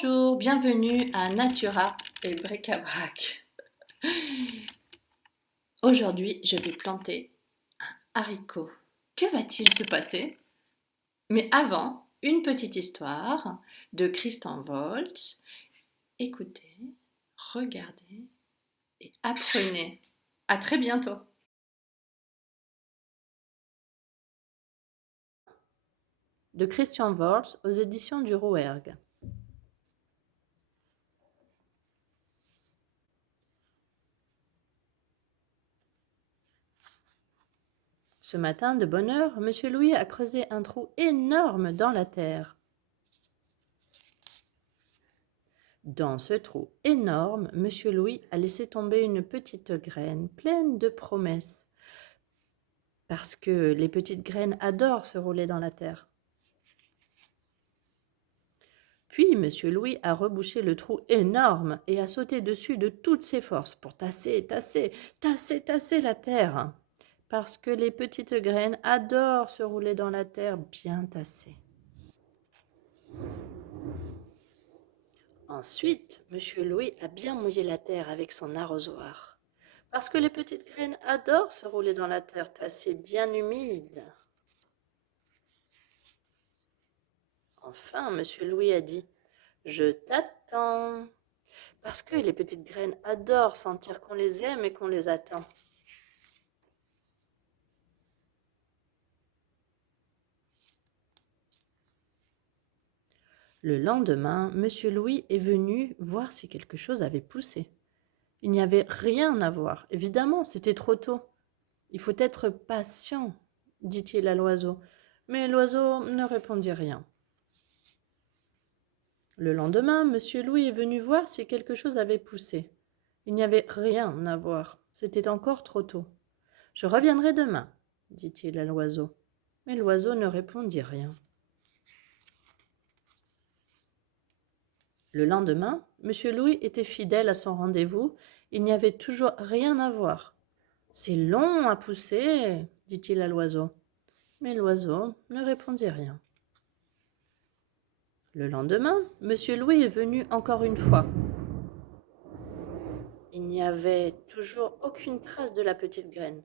Bonjour, bienvenue à Natura et Bric-à-Brac. Aujourd'hui, je vais planter un haricot. Que va-t-il se passer? Mais avant, une petite histoire de Christian Woltz. Écoutez, regardez et apprenez. À très bientôt. De Christian Woltz aux éditions du Rouergue. Ce matin, de bonne heure, Monsieur Louis a creusé un trou énorme dans la terre. Dans ce trou énorme, Monsieur Louis a laissé tomber une petite graine pleine de promesses. Parce que les petites graines adorent se rouler dans la terre. Puis Monsieur Louis a rebouché le trou énorme et a sauté dessus de toutes ses forces pour tasser la terre. Parce que les petites graines adorent se rouler dans la terre bien tassée. Ensuite, Monsieur Louis a bien mouillé la terre avec son arrosoir. Parce que les petites graines adorent se rouler dans la terre tassée bien humide. Enfin, Monsieur Louis a dit « Je t'attends » parce que les petites graines adorent sentir qu'on les aime et qu'on les attend. Le lendemain, Monsieur Louis est venu voir si quelque chose avait poussé. Il n'y avait rien à voir. Évidemment, c'était trop tôt. Il faut être patient, dit-il à l'oiseau. Mais l'oiseau ne répondit rien. Le lendemain, Monsieur Louis est venu voir si quelque chose avait poussé. Il n'y avait rien à voir. C'était encore trop tôt. Je reviendrai demain, dit-il à l'oiseau. Mais l'oiseau ne répondit rien. Le lendemain, Monsieur Louis était fidèle à son rendez-vous. Il n'y avait toujours rien à voir. C'est long à pousser, dit-il à l'oiseau. Mais l'oiseau ne répondit rien. Le lendemain, Monsieur Louis est venu encore une fois. Il n'y avait toujours aucune trace de la petite graine.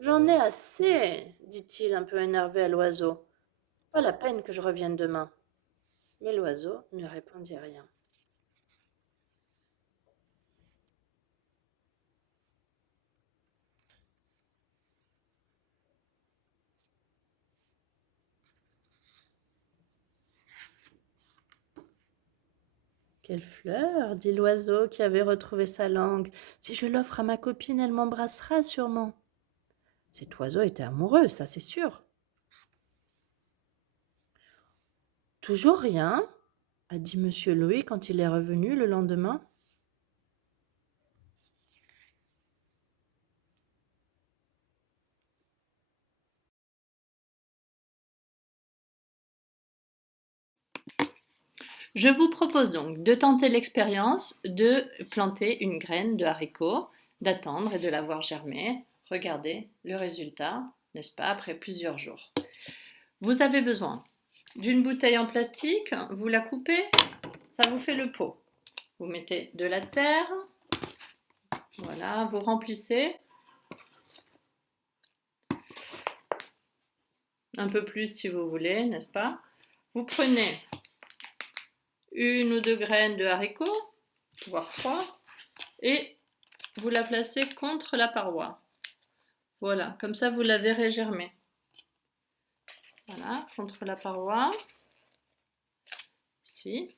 J'en ai assez, dit-il un peu énervé à l'oiseau. Pas la peine que je revienne demain. Mais l'oiseau ne répondit rien. Quelle fleur, dit l'oiseau qui avait retrouvé sa langue. Si je l'offre à ma copine, elle m'embrassera sûrement. Cet oiseau était amoureux, ça c'est sûr. Toujours rien, a dit Monsieur Louis quand il est revenu le lendemain. Je vous propose donc de tenter l'expérience de planter une graine de haricot, d'attendre et de la voir germer. Regardez le résultat, n'est-ce pas, après plusieurs jours. Vous avez besoin d'une bouteille en plastique, vous la coupez, ça vous fait le pot. Vous mettez de la terre, voilà, vous remplissez. Un peu plus si vous voulez, n'est-ce pas? Vous prenez une ou deux graines de haricots, voire 3, et vous la placez contre la paroi. Voilà, comme ça vous la verrez germer. Voilà, contre la paroi. Ici.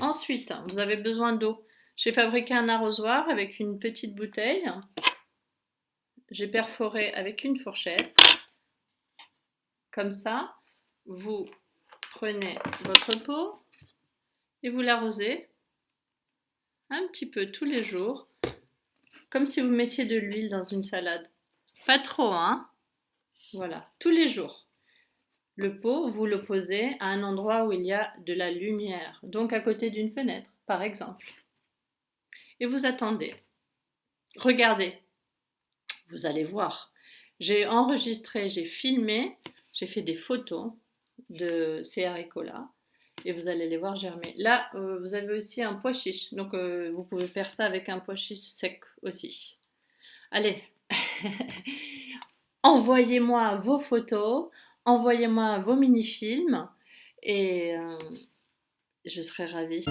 Ensuite, vous avez besoin d'eau. J'ai fabriqué un arrosoir avec une petite bouteille. J'ai perforé avec une fourchette. Comme ça, vous prenez votre pot et vous l'arrosez un petit peu tous les jours, comme si vous mettiez de l'huile dans une salade. Pas trop, hein? Voilà, tous les jours. Le pot, vous le posez à un endroit où il y a de la lumière, donc à côté d'une fenêtre, par exemple. Et vous attendez. Regardez, vous allez voir. J'ai enregistré, j'ai filmé, j'ai fait des photos de ces haricots-là. et vous allez les voir germer. Là, vous avez aussi un pois chiche, donc vous pouvez faire ça avec un pois chiche sec aussi. Allez, envoyez-moi vos photos, envoyez-moi vos mini-films et je serai ravie.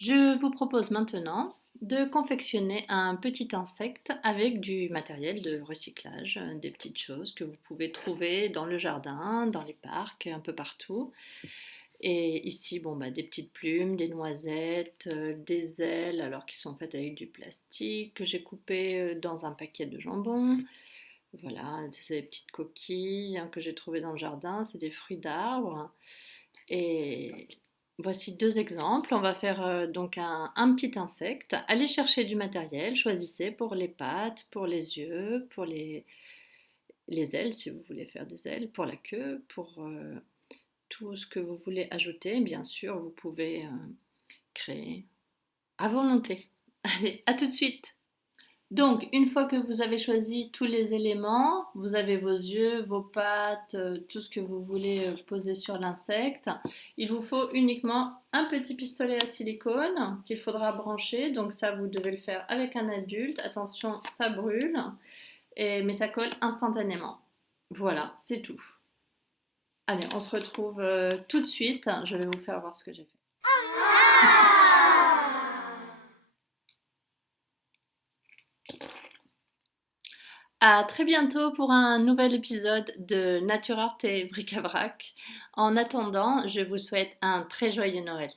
Je vous propose maintenant de confectionner un petit insecte avec du matériel de recyclage, des petites choses que vous pouvez trouver dans le jardin, dans les parcs, un peu partout. Et ici, bon, bah, des petites plumes, des noisettes, des ailes, alors qui sont faites avec du plastique, que j'ai coupé dans un paquet de jambon. Voilà, c'est des petites coquilles hein, que j'ai trouvées dans le jardin, c'est des fruits d'arbres. Et voici deux exemples. On va faire donc un petit insecte. Allez chercher du matériel, choisissez pour les pattes, pour les yeux, pour les ailes si vous voulez faire des ailes, pour la queue, pour tout ce que vous voulez ajouter. Bien sûr, vous pouvez créer à volonté. Allez, à tout de suite. Donc, une fois que vous avez choisi tous les éléments, vous avez vos yeux, vos pattes, tout ce que vous voulez poser sur l'insecte, il vous faut uniquement un petit pistolet à silicone qu'il faudra brancher. Donc ça, vous devez le faire avec un adulte. Attention, ça brûle, mais ça colle instantanément. Voilà, c'est tout. Allez, on se retrouve tout de suite. Je vais vous faire voir ce que j'ai fait. À très bientôt pour un nouvel épisode de Nature Art et Bric-à-Brac. En attendant, je vous souhaite un très joyeux Noël.